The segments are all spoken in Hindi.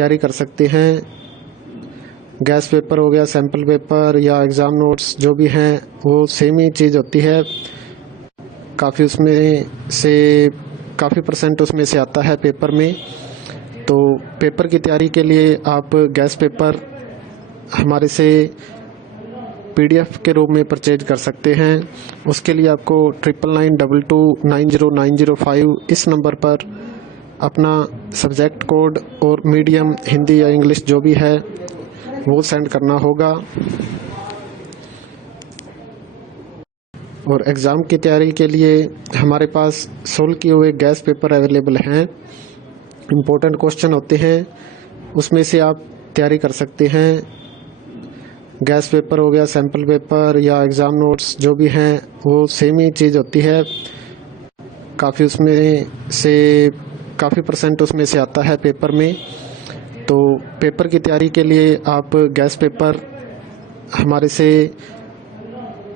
तैयारी कर सकते हैं। गैस पेपर हो गया, सैम्पल पेपर या एग्ज़ाम नोट्स जो भी हैं वो सेम ही चीज़ होती है। काफ़ी परसेंट उसमें से आता है पेपर में। तो पेपर की तैयारी के लिए आप गैस पेपर हमारे से PDF के रूप में परचेज कर सकते हैं। उसके लिए आपको 9992290905 इस नंबर पर अपना सब्जेक्ट कोड और मीडियम हिंदी या इंग्लिश जो भी है वो सेंड करना होगा। और एग्ज़ाम की तैयारी के लिए हमारे पास सोल्व किए हुए गैस पेपर अवेलेबल हैं। इम्पोर्टेंट क्वेश्चन होते हैं, उसमें से आप तैयारी कर सकते हैं। गैस पेपर हो गया, सैम्पल पेपर या एग्ज़ाम नोट्स जो भी हैं वो सेम ही चीज़ होती है। काफ़ी परसेंट उसमें से आता है पेपर में। तो पेपर की तैयारी के लिए आप गैस पेपर हमारे से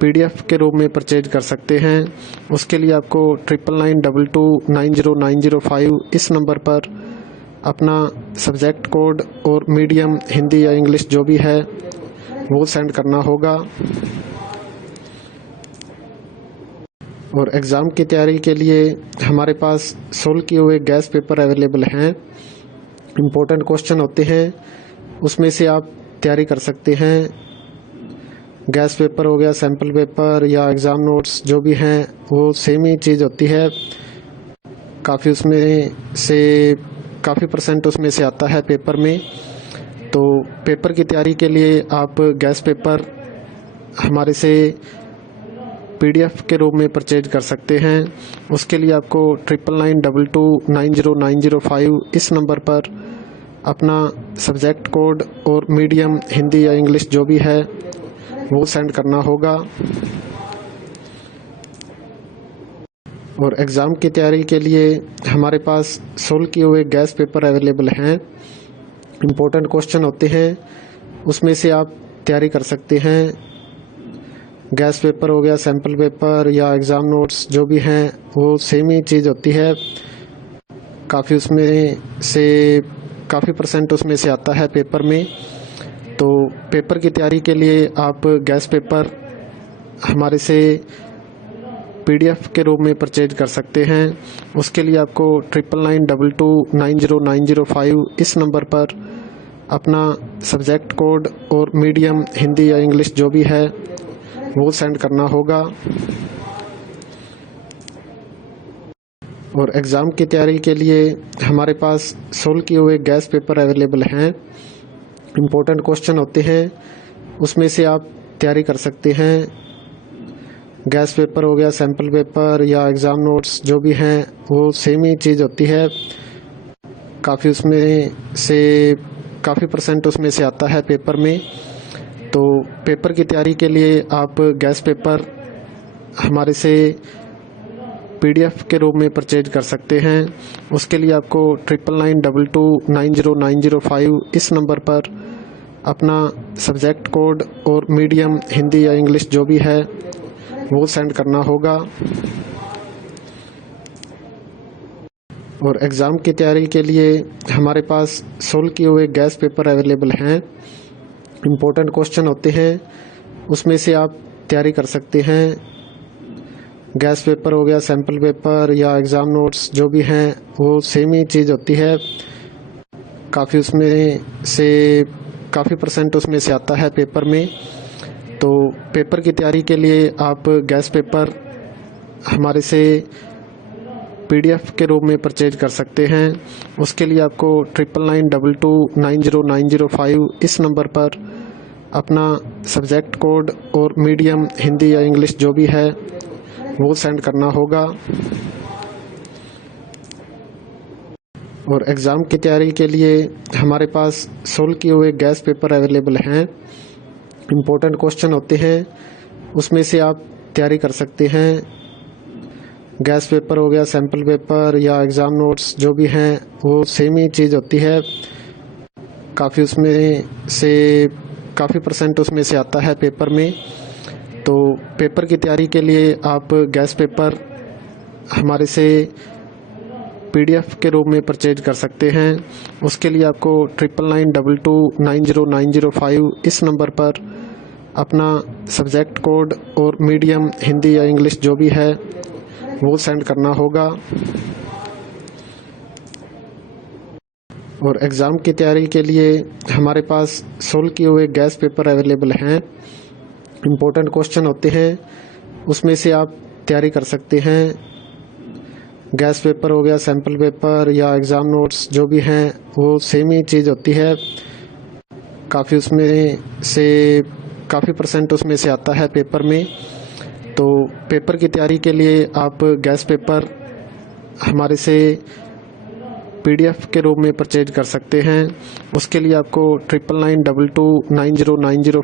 PDF के रूप में परचेज कर सकते हैं। उसके लिए आपको 9992290905 इस नंबर पर अपना सब्जेक्ट कोड और मीडियम हिंदी या इंग्लिश जो भी है वो सेंड करना होगा। और एग्ज़ाम की तैयारी के लिए हमारे पास सोल्व किए हुए गैस पेपर अवेलेबल हैं। इम्पोर्टेंट क्वेश्चन होते हैं, उसमें से आप तैयारी कर सकते हैं। गैस पेपर हो गया, सैम्पल पेपर या एग्ज़ाम नोट्स जो भी हैं वो सेम ही चीज़ होती है। काफ़ी परसेंट उसमें से आता है पेपर में। तो पेपर की तैयारी के लिए आप गैस पेपर हमारे से PDF के रूप में परचेज कर सकते हैं। उसके लिए आपको 9992290905 इस नंबर पर अपना सब्जेक्ट कोड और मीडियम हिंदी या इंग्लिश जो भी है वो सेंड करना होगा। और एग्ज़ाम की तैयारी के लिए हमारे पास सोल्व किए हुए गैस पेपर अवेलेबल हैं। इम्पोर्टेंट क्वेश्चन होते हैं, उसमें से आप तैयारी कर सकते हैं। गैस पेपर हो गया, सैम्पल पेपर या एग्ज़ाम नोट्स जो भी हैं वो सेम ही चीज़ होती है। काफ़ी परसेंट उसमें से आता है पेपर में। तो पेपर की तैयारी के लिए आप गैस पेपर हमारे से PDF के रूप में परचेज कर सकते हैं। उसके लिए आपको 9992290905 इस नंबर पर अपना सब्जेक्ट कोड और मीडियम हिंदी या इंग्लिश जो भी है वो सेंड करना होगा। और एग्ज़ाम की तैयारी के लिए हमारे पास सोल्व किए हुए गैस पेपर अवेलेबल हैं। इम्पोर्टेंट क्वेश्चन होते हैं, उसमें से आप तैयारी कर सकते हैं। गैस पेपर हो गया, सैम्पल पेपर या एग्ज़ाम नोट्स जो भी हैं वो सेम ही चीज़ होती है। काफ़ी परसेंट उसमें से आता है पेपर में। तो पेपर की तैयारी के लिए आप गैस पेपर हमारे से PDF के रूप में परचेज कर सकते हैं। उसके लिए आपको 9992290905 इस नंबर पर अपना सब्जेक्ट कोड और मीडियम हिंदी या इंग्लिश जो भी है वो सेंड करना होगा। और एग्ज़ाम की तैयारी के लिए हमारे पास सोल्व किए हुए गैस पेपर अवेलेबल हैं। इम्पोर्टेंट क्वेश्चन होते हैं, उसमें से आप तैयारी कर सकते हैं। गैस पेपर हो गया, सैम्पल पेपर या एग्ज़ाम नोट्स जो भी हैं वो सेम ही चीज़ होती है। काफ़ी परसेंट उसमें से आता है पेपर में। तो पेपर की तैयारी के लिए आप गैस पेपर हमारे से PDF के रूप में परचेज कर सकते हैं। उसके लिए आपको 9992290905 इस नंबर पर अपना सब्जेक्ट कोड और मीडियम हिंदी या इंग्लिश जो भी है वो सेंड करना होगा। और एग्ज़ाम की तैयारी के लिए हमारे पास सोल्व किए हुए गैस पेपर अवेलेबल हैं। इम्पोर्टेंट क्वेश्चन होते हैं, उसमें से आप तैयारी कर सकते हैं। गैस पेपर हो गया, सैम्पल पेपर या एग्ज़ाम नोट्स जो भी हैं वो सेम ही चीज़ होती है। काफ़ी परसेंट उसमें से आता है पेपर में। तो पेपर की तैयारी के लिए आप गैस पेपर हमारे से PDF के रूप में परचेज कर सकते हैं। उसके लिए आपको 9992290905 इस नंबर पर अपना सब्जेक्ट कोड और मीडियम हिंदी या इंग्लिश जो भी है वो सेंड करना होगा। और एग्ज़ाम की तैयारी के लिए हमारे पास सोल्व किए हुए गैस पेपर अवेलेबल हैं। इम्पोर्टेंट क्वेश्चन होते हैं, उसमें से आप तैयारी कर सकते हैं। गैस पेपर हो गया, सैम्पल पेपर या एग्ज़ाम नोट्स जो भी हैं वो सेम ही चीज़ होती है। काफ़ी परसेंट उसमें से आता है पेपर में। तो पेपर की तैयारी के लिए आप गैस पेपर हमारे से PDF के रूप में परचेज कर सकते हैं। उसके लिए आपको 9992290905